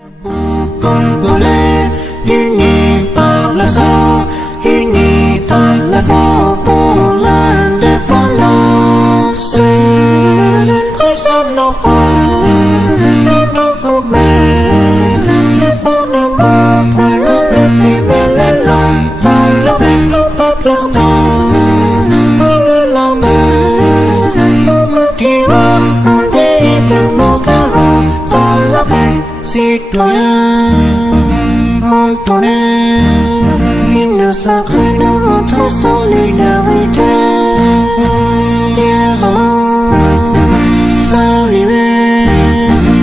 Congolais, unis par le sang, unis dans l'effort pour l'indépendance. Tous sommes nos frères, nos gourmets, et pour ne pas prendre le pays et les langues, dans le pays au peuple ardent, par le lendemain, pour nous tuer un pays pour nos garants, dans le pays. Citoyens, entonnez l'hymne sacré de votre solidarité. Fièrement saluez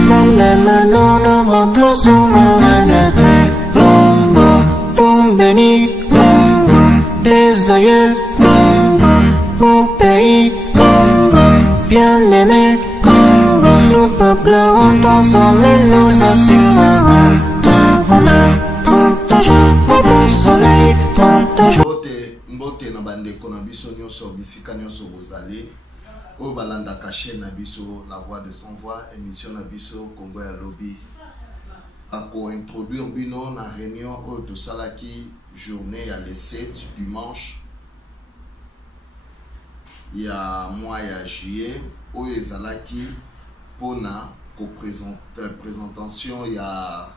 dans les mains de votre souveraineté. Congo, ton béni, Congo, des aïeux, Congo, au pays, Congo, bien-aimé, Congo, nous peuplerons ensemble et nous assurerons d'un bonheur, tant jour au soleil, tant jour. Mbote na bandeko na biso nyonso bisika nyonso bozali o balanda caché na biso la voix de son voix émission na biso Congo ya lobby ako introduire bino na réunion o to salaki journée ya le 7 dimanche ya mois ya juillet o ezalaki pona ko présentation ya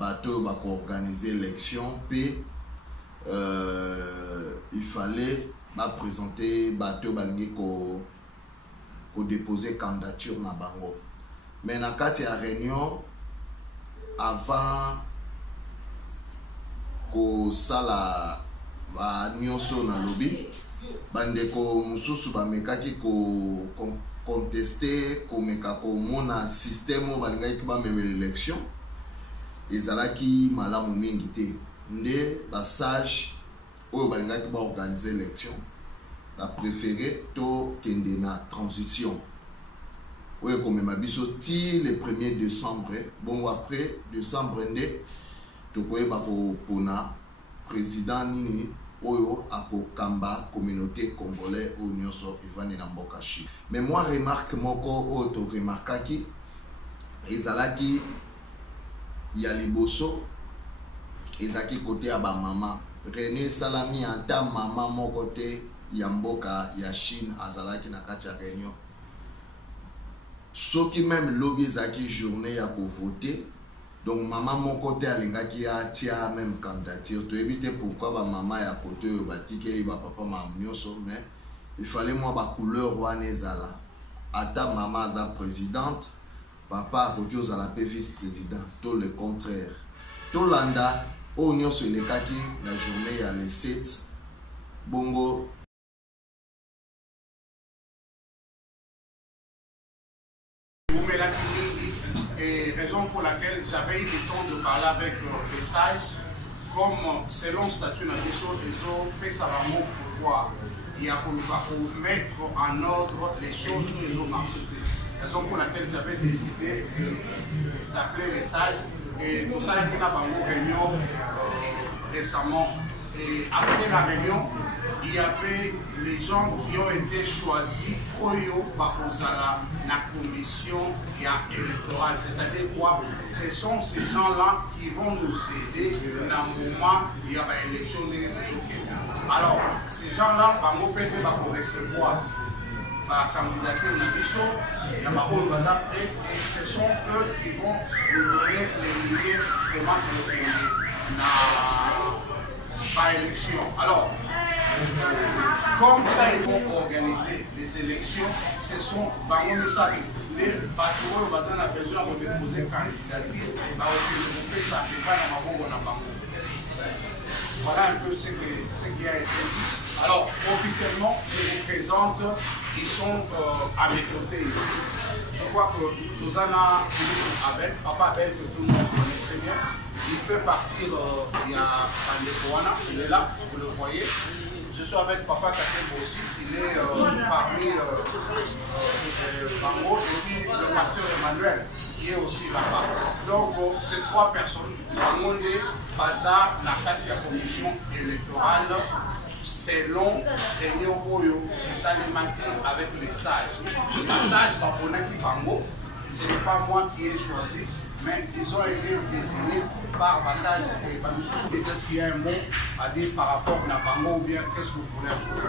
bateau ba ko organiser élection p il fallait présenter bateau balingi ko déposer candidature na bango mais na kati ya réunion avant ko sala ba nyonso na lobby bandeko mususu bamekaki ko contester ko meka ko mona système balingaki ba même l'élection ezalaki malamu mingi te nde ba sage oyo balingaki ba organiser élection ba préféré to kende na transition oyo komema biso ti le 1er décembre bon après décembre nde to koyeba ko pona président nini oyo akokamba communauté congolais oyo nyonso evandi na mboka chi mais moi remarque moko oyo to remarkaki ezalaki ya liboso ezaki côté ya ba mama René Salami anta mama moko te ya mboka ya Chine azalaki na kati ya réunion soki même lobby ezaki journée ya ko voter donc maman moko te alingaki ya tia même candidature to éviter pourquoi ba mama ya côté ba tikeli ba papa nyonso mais il fallait moi ba couleur wana ezala ata mama aza présidente papa akoki ozala pe vice-président tout le contraire tolanda o nyonso elekaki la journée ya le 7 bongo et raison pour laquelle j'avais eu le temps de parler avec les sages comme selon statut na biso ezo pesa bango pouvoir ya koluka ko mettre en ordre les choses que ils ont marché. Raison pour laquelle j'avais décidé d'appeler les sages et tout ça était dans une réunion récemment. Et après la réunion, il y avait les gens qui ont été choisis pour la commission électorale. C'est-à-dire quoi? Ce sont ces gens-là qui vont nous aider dans le moment où il y a l'élection des alors, ces gens-là, ils vont recevoir la candidature de Bissot, il y a et ce sont eux qui vont nous donner les idées comment par élection. Alors, comme ça, ils vont organiser les élections, ce sont les bateaux qui ont besoin de déposer candidature, voilà un peu ce qui a été dit. Alors, officiellement, je vous présente, ils sont à mes côtés ici. Je crois que Susanna Abel, Papa Abel, que tout le monde connaît très bien, il fait partie, il y a Pandekoana, il est là, vous le voyez. Je suis avec Papa Katembo aussi, il est parmi Bango et puis le pasteur Emmanuel, qui est aussi là-bas. Donc, ces trois personnes, Bango Baza, la 4e commission électorale, selon réunion Oyo, ça les manqué avec les sages. Les sages, ce n'est pas moi qui ai choisi, mais ils ont été désignés par passage et par nous. Est-ce qu'il y a un mot à dire par rapport à Nabango ou bien qu'est-ce que vous voulez ajouter?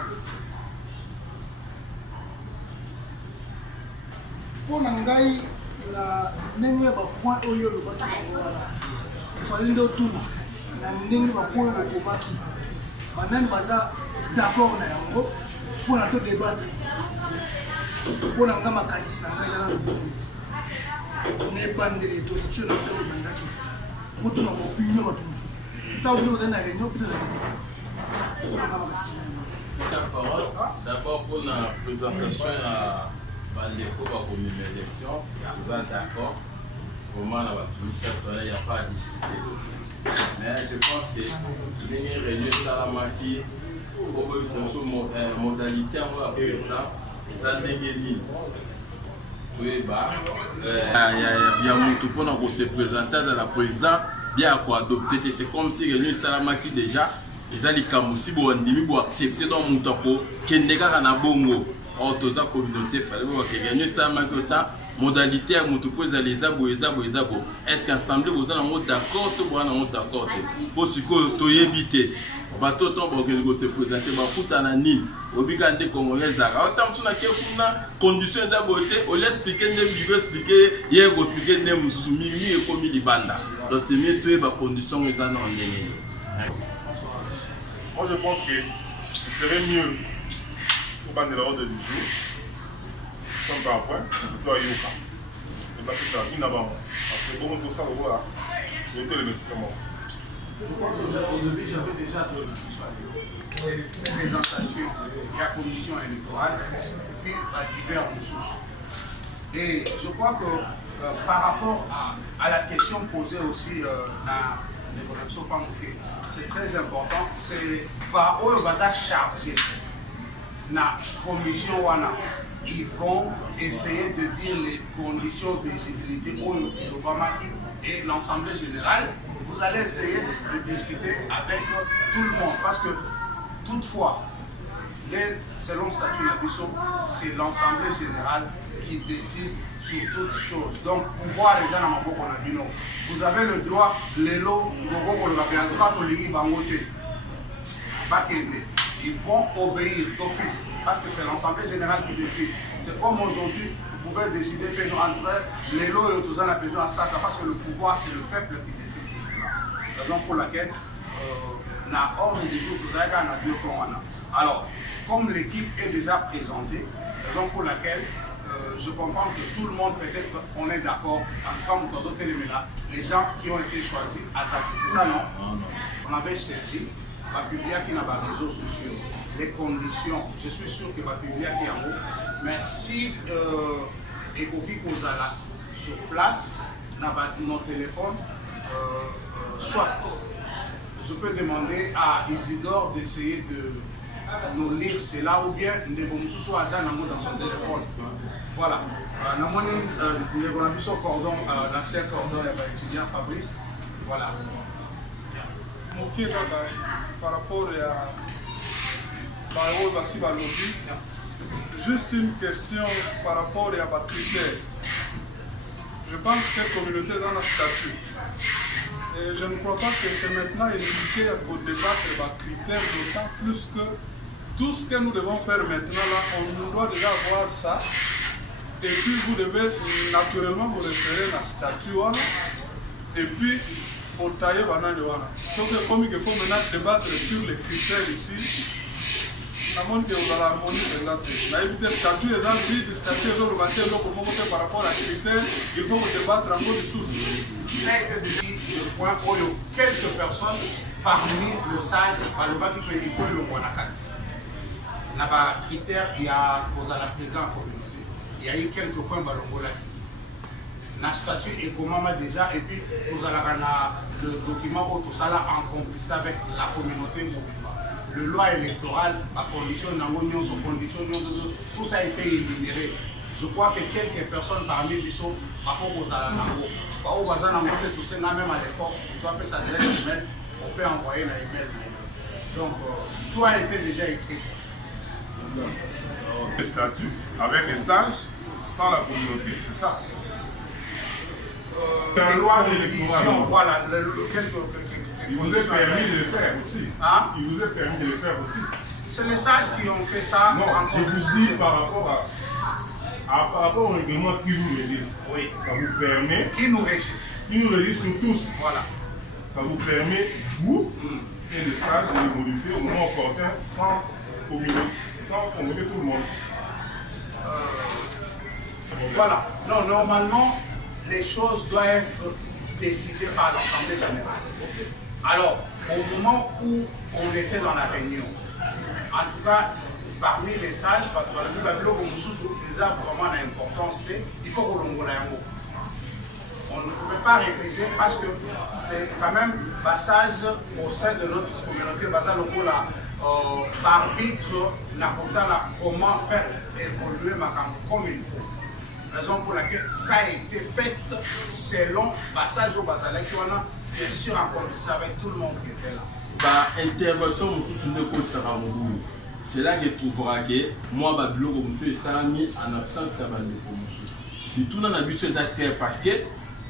Pour Nangai, la dernière point où il y a le bateau, il fallait le tourner. La dernière point où il y a le bateau, d'accord, pour la débattre. Pour la gamme canis, on est bandé les deux sur le mandaki. Faut que l'on opinion à tous. Dans le monde, réunion, peut-être. D'abord, pour la présentation à l'écho pour une élection, vous êtes d'accord. Comment la commission, il n'y a pas à discuter. Mais je pense que les réunions Salamaki, pour une modalité en président, ils ont déguéni. Oui, bah, il y a beaucoup pour se présenter dans la présidence, bien quoi adopter. C'est comme si les Salamaki déjà, ils ont les Kamousi pour accepter dans mon topo, qu'il n'y a pas de bongo. Or, toute la communauté, il fallait que les Salamaki modalité à mon topo, les abo. Est-ce qu'ensemble, vous êtes en mode d'accord ou vous êtes en mode d'accord? Pour ce que tu évites. Bateau temps pour que nous te présenter bakuta na nini obikande congolais ara autant sona ke kuna conditions za beauté on l'expliquer ne lui expliquer hier go expliquer ne musumi mi e komi libanda donc c'est mieux tu ba conditions za na ndenge. Moi je pense que ce serait mieux pour prendre l'ordre du jour comme par point plutôt à Yoka et pas que ça in avant parce que bon tout ça voilà je te le remercie comment. Je crois qu'au début, j'avais déjà donné une présentation de la commission électorale et puis divers ressources. Et je crois que par rapport à la question posée aussi dans l'évolution panouké, c'est très important. C'est par où on va charger la commission wana. Ils vont essayer de dire les conditions d'éligibilité et l'Assemblée générale. Vous allez essayer de discuter avec tout le monde parce que toutefois, selon le statut Nabiso, c'est l'Assemblée générale qui décide sur toutes choses. Donc, pouvoir les gens vous avez le droit, les lots, ils vont obéir d'office parce que c'est l'Assemblée générale qui décide. C'est comme aujourd'hui, vous pouvez décider que nous entre les lots et tout ça, on a besoin de ça parce que le pouvoir, c'est le peuple qui décide. Raison pour laquelle na ordre du jour tout ça na deux points. Alors comme l'équipe est déjà présentée, raison pour laquelle je comprends que tout le monde peut-être on est d'accord en tout cas les gens qui ont été choisis à ça c'est ça non? On avait saisi va publier qui n'a pas réseaux sociaux les conditions je suis sûr que va publier qui en haut mais si et Kofi Kozala sur place n'a pas nos téléphones soit je peux demander à Isidore d'essayer de nous lire cela ou bien Ndebomususu Azan dans son téléphone. Voilà. Nous avons vu son cordon, l'ancien cordon étudiant Fabrice. Voilà. Par rapport à juste une question par rapport à votre critère. Je pense que la communauté dans le statut. Et je ne crois pas que c'est maintenant indiqué qu'au débat des critères, d'autant plus que tout ce que nous devons faire maintenant, là, on doit déjà avoir ça. Et puis vous devez naturellement vous référer à la statut. Et puis, pour tailler, donc comme il faut maintenant débattre sur les critères ici, éviter statut les envies de statut par rapport à la critère, il faut débattre en mode source. Le point où quelques personnes parmi le sage, il faut le monacat. Il y a des critères, il y a la présence communauté. Il y a eu quelques points balongola. Le statut est comment déjà, et puis vous avez le document où tout ça là en complicité avec la communauté. Le loi électorale, la condition, tout ça a été énuméré. Je crois que quelques personnes parmi les sont par rapport aux Alanango. Tout ça, même à l'époque, on doit faire sa adresse email, on peut envoyer un email. Donc, tout a été déjà écrit. Le statut avec les sages sans la communauté, c'est ça? La loi électorale. Voilà, il vous est permis de le faire aussi. Hein? Il vous est permis de le faire aussi. C'est les sages qui ont fait ça. Non, je vous dis par rapport au règlement qui vous régisse. Oui. Ça vous permet. Qui nous régisse. Qui nous régisse nous tous. Voilà. Ça vous permet, vous, et les sages, de les modifier au moment opportun sans communiquer tout le monde. Voilà. Non, normalement, les choses doivent être décidées par l'Assemblée générale. Alors, au moment où on était dans la réunion, en tout cas, parmi les sages, parce que le Babylone, déjà vraiment l'importance, il faut qu'on l'ongola. On ne pouvait pas réfléchir parce que c'est quand même passage au sein de notre communauté, basal l'arbitre n'a pas comment faire évoluer ma campagne comme il faut. Raison pour laquelle ça a été fait selon passage au basal qui on a bien sûr encore ça avec tout le monde qui était là. Bah, intervention, c'est là que tu trouveras que moi, Babylone, ça a mis en absence de Babylone. Si tout le monde a vu ce d'acteur parce que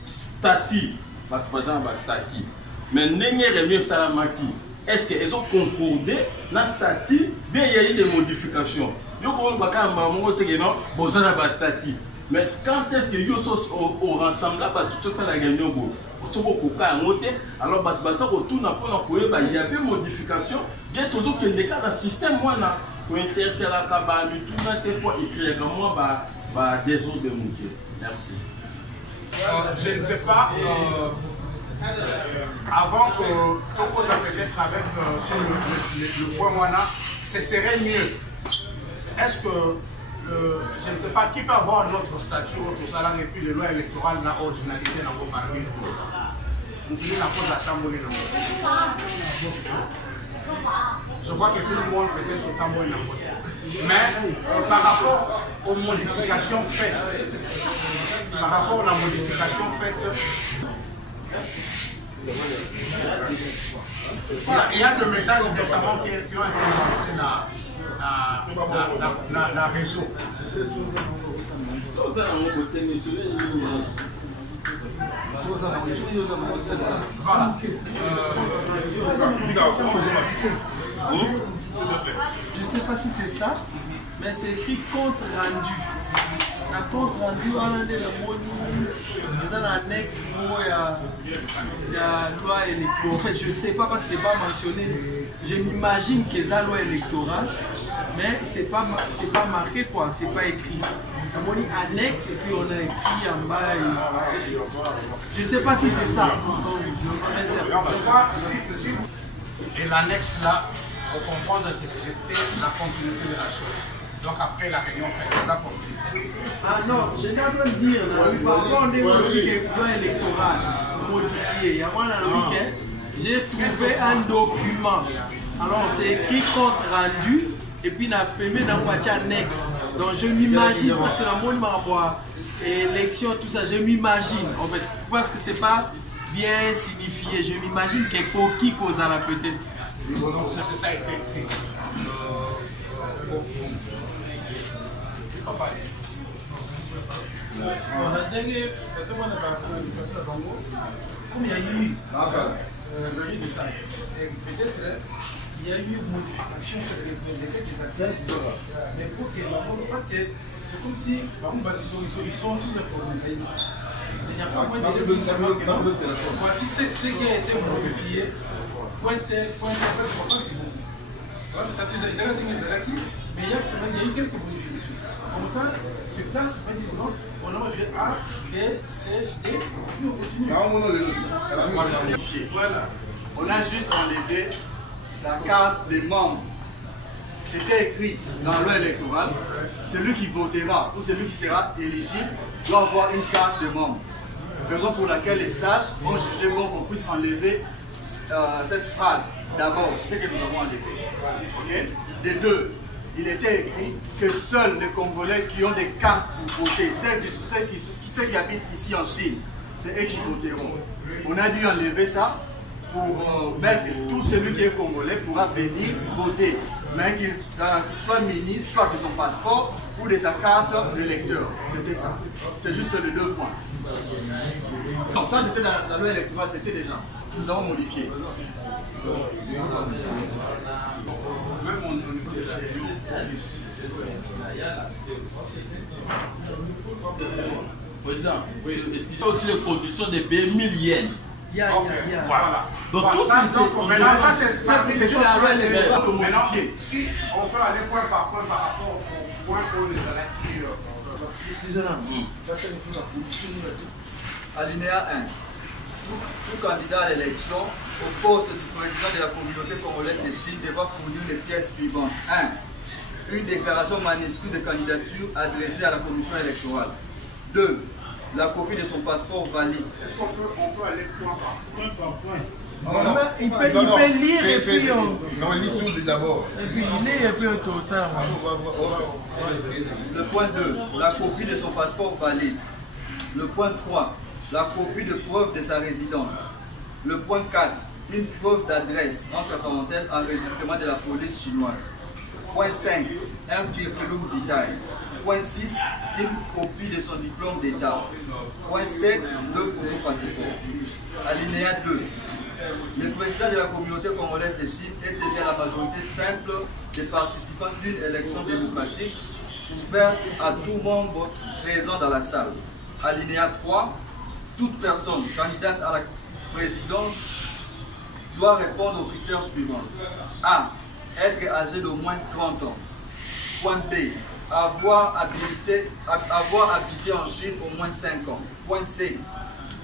statut, statut. Mais est-ce qu'elles ont concordé dans le statut? Bien, il y a eu des modifications. Mais quand est-ce que vous êtes au rassemblement, tout ça, la gagne alors, il y avait modification. Bien, tout le système, pour interpréter la cabane, tout pour écrire moi, des autres de merci. Je ne sais pas, avant que Toko peut-être avec sur le point Moana, ce serait mieux. Est-ce que, je ne sais pas, qui peut avoir notre statut, notre salaire et puis les lois électorales dans l'originalité dans vos parmi nous? Vous pouvez la pose à Tambourine. Je vois que tout le monde peut être au Tambourine. Mais par rapport aux modifications faites, il y a des messages récemment qui ont été lancés dans le réseau. Voilà. Je ne sais pas si c'est ça, mais c'est écrit compte rendu. La compte rendu, on a des annexes, il y a loi électorale. En fait, je ne sais pas parce que ce n'est pas mentionné. Je m'imagine qu'il y a loi électorale, mais ce n'est pas marqué, quoi, ce n'est pas écrit. On dit annexe et puis on a écrit en bas. Je ne sais pas si c'est ça. Et l'annexe là, pour comprendre que c'était la continuité de la chose. Donc après la réunion, on fait la continuité. Ah non, je n'ai pas dire, par rapport à des plans électoraux modifiés, j'ai trouvé un document. Alors c'est écrit compte rendu. Et puis, on a permis d'envoyer annexe. Donc, je m'imagine, parce que dans le monde, élection, tout ça, je m'imagine, en fait, parce que ce n'est pas bien signifié. Je m'imagine que Koki cause à la peut-être. C'est que ça a été écrit. Comme il y a eu de ça, peut-être il y a eu une modification sur les faits des actions. Mais pour que c'est comme si ils sont sous-informés. Il n'y a pas moins de voici ce qui a été modifié. Point tel, c'est bon. Ça fait des années, mais il y a eu quelques modifications. Comme ça, sur place, on a fait A, B, C, D, puis on continue. Voilà. On a juste enlevé la carte des membres. C'était écrit dans la loi électorale, celui qui votera ou celui qui sera éligible doit avoir une carte de membre. Raison pour laquelle les sages ont jugé bon qu'on puisse enlever cette phrase. D'abord, c'est ce que nous avons enlevé. Okay? Des deux, il était écrit que seuls les Congolais qui ont des cartes pour voter, ceux qui habitent ici en Chine, c'est eux qui voteront. On a dû enlever ça pour mettre tout celui qui est Congolais pourra venir voter, mais qu'il soit muni soit de son passeport ou de sa carte d'électeur. C'était ça. C'est juste les deux points. ça c'était dans la loi électorale, c'était déjà. Nous avons modifié. Même on Président, est-ce qu'il y a aussi les conditions de payer 1000 yens? Voilà. Donc tout ça, maintenant, ça c'est des choses la loi que électorale maintenant, modifiée. si on peut aller point par rapport au point qu'on les a acquis. Alinéa 1. Tout candidat à l'élection au poste du président de la communauté congolaise de Chine devra fournir les pièces suivantes. 1. Une déclaration manuscrite de candidature adressée à la commission électorale. 2. La copie de son passeport valide. Est-ce qu'on peut aller point par point? Il peut lire et puis Non, lis tout d'abord. Et puis il lit et puis on tourne. Le point 2. La copie de son passeport valide. Le point 3. La copie de preuve de sa résidence. Le point 4. Une preuve d'adresse, entre parenthèses, enregistrement de la police chinoise. Point 5. Un curriculum vitae. Point 6. Une copie de son diplôme d'État. Point 7. 2 photos passeport. Alinéa 2. Le président de la communauté congolaise de Chine est élu à la majorité simple des participants d'une élection démocratique ouverte à tout membre présent dans la salle. Alinéa 3. Toute personne candidate à la présidence doit répondre aux critères suivants. A. Être âgé d'au moins 30 ans. Point B. Avoir habité en Chine au moins 5 ans. Point C.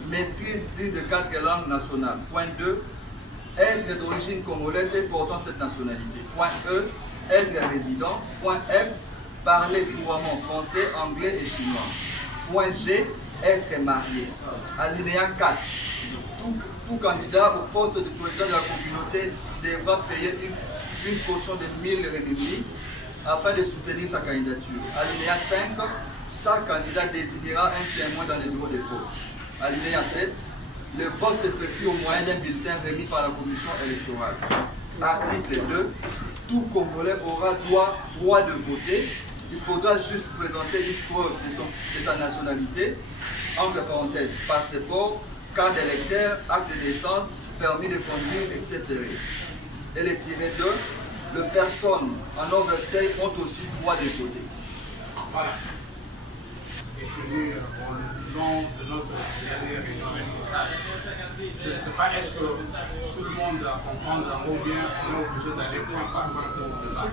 Maîtrise d'une de 4 langues nationales. Point 2. Être d'origine congolaise et portant cette nationalité. Point E. Être résident. Point F. Parler couramment français, anglais et chinois. Point G. Être marié. Alinéa 4. Tout candidat au poste de président de la communauté devra payer une caution de 1000 renminbi afin de soutenir sa candidature. Alinéa 5. Chaque candidat désignera un témoin dans les bureaux de vote. Alinéa 7. Le vote s'effectue au moyen d'un bulletin remis par la commission électorale. Article 2. Tout Congolais aura droit de voter. Il faudra juste présenter une preuve de sa nationalité, entre parenthèses, passeport, carte d'électeur, acte de naissance, permis de conduire, etc. Et le tiré 2, les personnes en overstay ont aussi droit de voter. Voilà. Et tenu au nom de notre dernière réunion avec message, je ne sais pas, est-ce que tout le monde comprend ou bien on est obligé d'aller point par point pour le débat.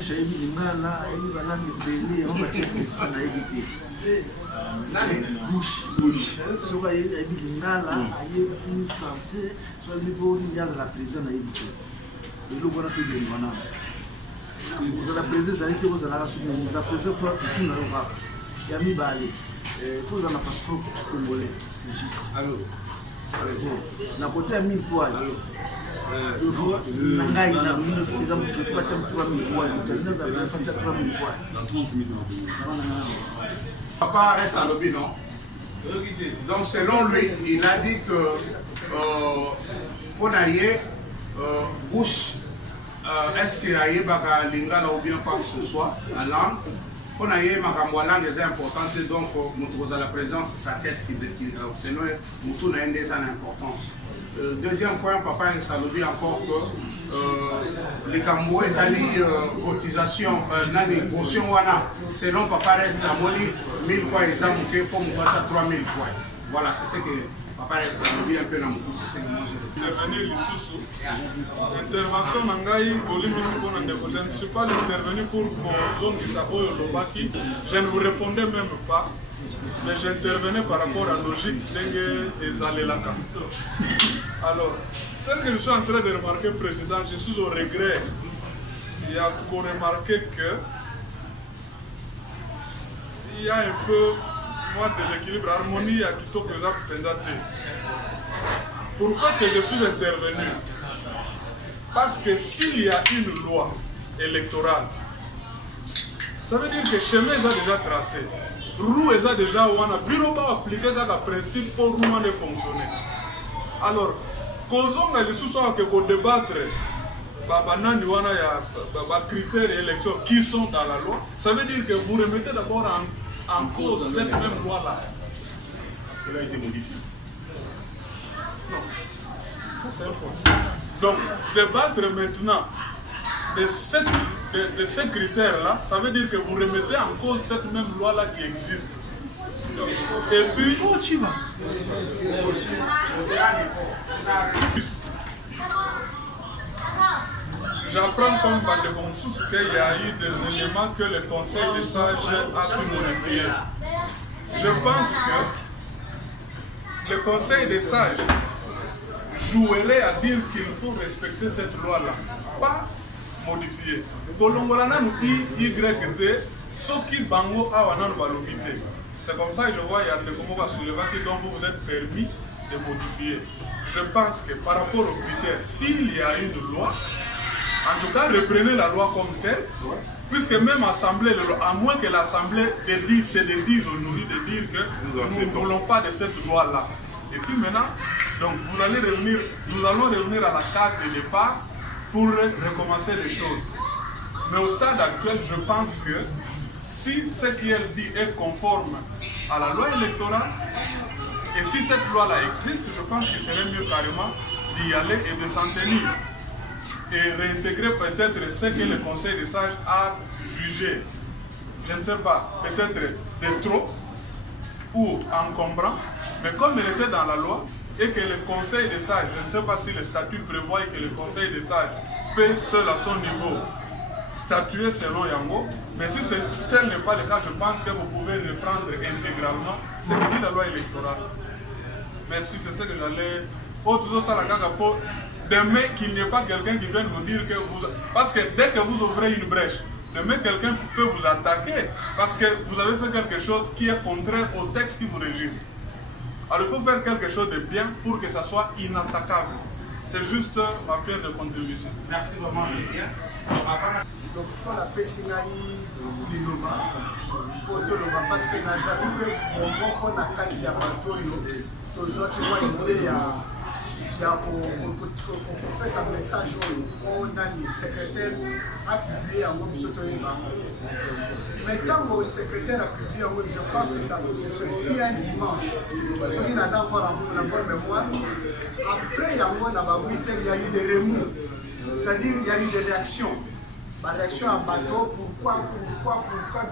Shahibi Lingala, Eli Balami Bele, on va dire que c'est un évité. Bouche. Soit Shahibi Lingala, aïe, français, soit le niveau de la prison à éviter. Le logo n'a fait de l'Iwana. Vous avez la prison, ça a été vous allez assumer. Vous avez prison pour tout le monde. Il y a mis balé. Il faut un passeport congolais, c'est juste. Alors, on a côté à 1000 points. Il faut nangai na mino kiza mkifuata cha 3000 points. Tunaanza kufuata 3000 points. Dans 30 minutes. Papa reste à l'objet, non? Donc selon lui, il a dit que Ponaye, Bush, est-ce qu'il y a Baka Lingala ou bien quoi que ce soit, la langue? Ponaye, ma langue est importante, donc nous avons la présence, sa quête qui selon nous avons des importance. Deuxième point, papa Salobi encore que les Cambouais ont cotisation, négociation, selon papa reste à Moli, 1000 points, ils ont monté pour nous passer 3000 points. Voilà, c'est ce que papa reste à Moli un peu dans mon coup, c'est ce que moi je veux dire. Intervention Nangaï, je ne suis pas intervenu pour qu'on zone du Sako Lobaki, je ne vous répondais même pas. Mais j'intervenais par rapport à la logique des Zalelaka. Alors, tel que je suis en train de remarquer, Président, je suis au regret. Il y a qu'on remarqué que il y a un peu moins de déséquilibre, harmonie à Quito que j'ai présenté. Pourquoi est-ce que je suis intervenu? Parce que s'il y a une loi électorale, ça veut dire que le chemin est déjà tracé. Roue est déjà ouana, bureau va appliquer dans le principe pour nous de fonctionner. Alors, causons les sous-soins que pour débattre, il y a critères et élections qui sont dans la loi. Ça veut dire que vous remettez d'abord en cause cette même loi-là. cela a été modifié. Non, ça c'est un point. Donc, débattre maintenant de ces critères-là, ça veut dire que vous remettez en cause cette même loi-là qui existe. Et puis, où tu vas? J'apprends comme Bandebonsous qu'il y a eu des éléments que le Conseil des sages a pu modifier. Je pense que le Conseil des sages jouerait à dire qu'il faut respecter cette loi-là, pas modifier. Bolongolana nous dit YD, ce qui bango a wanan valobité. C'est comme ça que je vois, il y a des commentaires soulever dont vous vous êtes permis de modifier. Je pense que par rapport aux critères, s'il y a une loi, en tout cas, reprenez la loi comme telle, puisque même l'Assemblée, à moins que l'Assemblée se dédise aujourd'hui de dire que nous ne voulons pas de cette loi-là. Et puis maintenant, donc nous allons revenir à la case de départ pour recommencer les choses. Mais au stade actuel, je pense que si ce qu'elle dit est conforme à la loi électorale, et si cette loi-là existe, je pense qu'il serait mieux carrément d'y aller et de s'en tenir. Et réintégrer peut-être ce que le Conseil des sages a jugé, je ne sais pas, peut-être de trop ou encombrant, mais comme il était dans la loi et que le Conseil des sages, je ne sais pas si le statut prévoit que le Conseil des sages peut seul à son niveau statuer selon Yango, mais si tel n'est pas le cas, je pense que vous pouvez reprendre intégralement ce que dit la loi électorale. Merci, c'est ce que j'allais... Demain, qu'il n'y ait pas quelqu'un qui vienne vous dire que vous... Parce que dès que vous ouvrez une brèche, demain, quelqu'un peut vous attaquer parce que vous avez fait quelque chose qui est contraire au texte qui vous régisse. Alors, il faut faire quelque chose de bien pour que ça soit inattaquable. C'est juste ma pierre de contribution. Merci vraiment, Julien. Donc, il faut la Pessinai Liloma, parce que dans les a kati ya batoyo, il y a pour faire un message au secrétaire a publié en groupe Sotoyeba. Maintenant, le secrétaire a publié en groupe, je pense que ça se fait un dimanche. Ceux qui n'ont encore en bonne mémoire, après il y a eu des remous, c'est-à-dire il y a eu des réactions. Ma réaction à bateau, pourquoi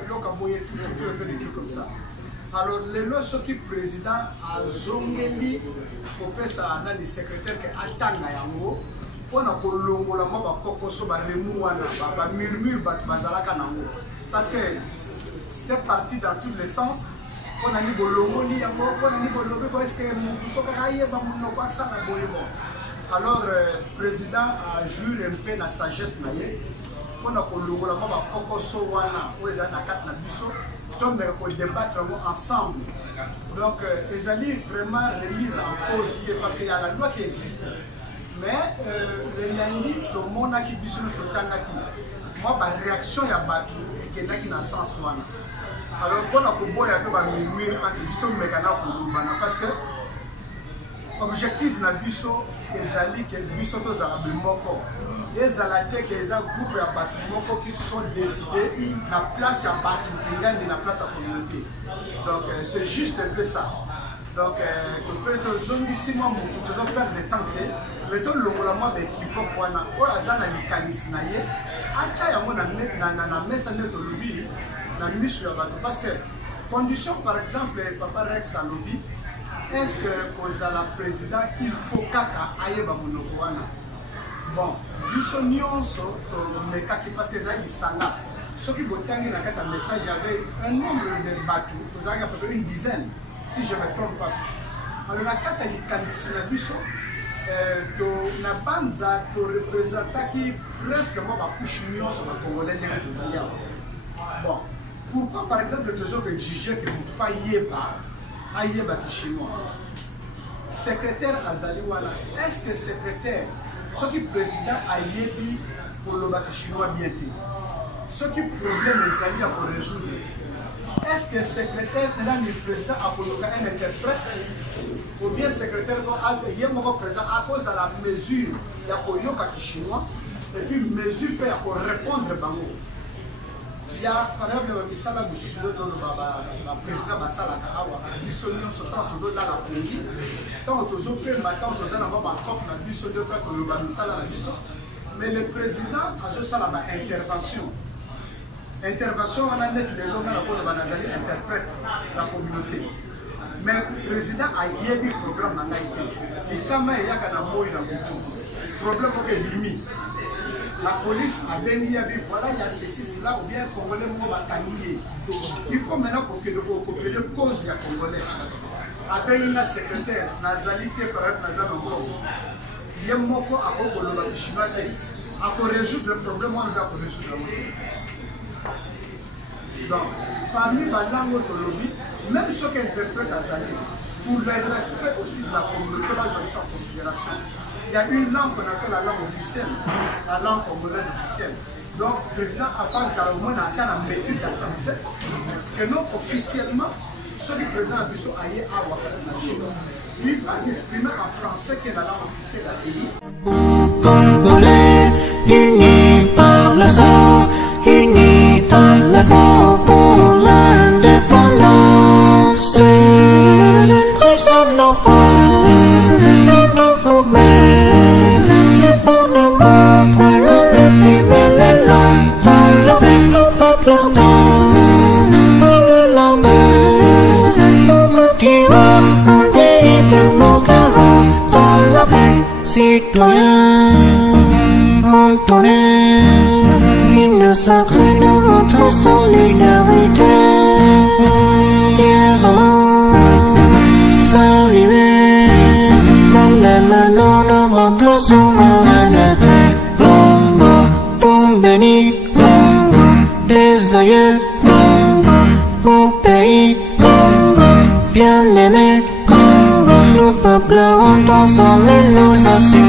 Bilo Kaboye, tout des trucs comme ça. Alors, le Soki président a zongeli pour faire ça dans les secrétaires qui attendent yango pour na kolongola ma ba kokoso ba remu wana ba murmure ba bazalaka nango parce que c'était parti dans tous les sens. On a ni bolongoli yango on a ni bolobé parce que il faut pas y ba mon pas ça na boyebo. Alors, le président a juré un peu la sagesse na ye on a kolongola ma ba kokoso wana oza na kat na biso. Donc, pour débattre ensemble. Donc, ils allaient vraiment remise en cause parce qu'il y a la loi qui existe. Mais les Nyangis, le monde qui dit sur le Kangaki, moi, ma réaction, il y a battu et qu'il y a qui n'a sens. Alors, pour la Kobo, il y a un peu de murmure parce que l'objectif de Bisso, c'est que Bisso tous les moko. Les alatés que les groupes de Batumoko qui se sont décidés la place à Batumkingan et la place à la communauté. Donc c'est juste un peu ça. Donc on peut être zone ici, moi, on peut perdre le temps. Mais tout le monde qui faut qu'on a azana likanisnaye, acha ya mona na mesa neto lobby na mission ya bato parce que condition par exemple papa Rex à lobby est-ce que pour la président il faut kaka ayeba monoko wana. Bon, nous sommes parce que ça y est, ceux qui ont un message, il y avait un nombre de bateaux, vous avez à peu près une dizaine, si je ne me trompe pas. Alors, la carte est candidate, la banza représente qui presque ma couche million sur la Congolais. Bon, pourquoi par exemple le trésor que jugeait que vous failliez pas, Ayeba chinois, secrétaire Azaliwala, est-ce que secrétaire ce qui président a yébi pour le bac chinois bien dit. Ce qui problème les alliés à résoudre. Est-ce que le secrétaire le président a pour un interprète ou bien secrétaire a yémo président à cause de la mesure il y a pour yoka chinois et puis mesure pour répondre bango. Il y a par exemple le misala mosusu oyo président basalaka awa biso nyonso ntango tozolala pongi ntango tozopemba ntango toza nango bacope na biso nde kaka toloba misala na biso mais le président azosala baintervention wana neti lelo nga na koloba nazali interprète la communauté mais président ayebi programme na ngai te likama eyaka na moi na butu problème oyo ebimi la police a béni à bien voilà il y a ceci là ou bien congolais mo batanier il faut maintenant que le cause ya congolais a béni na secrétaire nazali te par exemple nazana ngo yemoko akobolo ba chimate ako résoudre le problème on doit résoudre donc parmi les langues de lobby même ceux qui interprètent azali pour le respect aussi de la communauté là je prends en considération. Il y a une langue qu'on appelle la langue officielle, la langue congolaise officielle. Donc, le président a pas d'argument dans la maîtrise en français, que non officiellement, ce que le président a vu ailleurs à Ouattara, il va exprimer en français que la langue officielle a pays. Congolais, unis par le sang, unis dans l'effort pour l'indépendance. Très seul nos frères, nos gourmets. Citoyens, entonnez l'hymne sacré de votre solidarité. Fièrement saluez dans les mains de votre souveraineté. Congo, ton béni, Congo, des aïeux, Congo, au pays, Congo, bien aimé, Congo, nous peuplons ensemble, nous assurons.